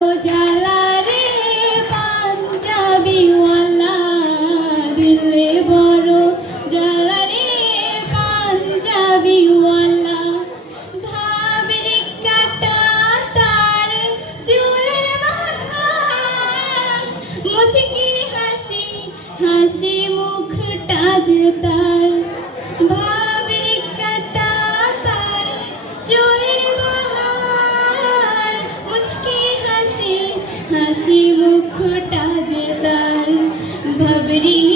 জ্বালা রে পাঞ্জাবিওয়ালা দিলে বড় জ্বালা রে পাঞ্জাবিওয়ালা ভাবের কাটা তার চুলের মাথা মুচকি হাসি হাসি মুখটা যে তার ভাবের কাটা তার চুলের বাহার মুচকি হাসি মুখটা যে তার ভাবরি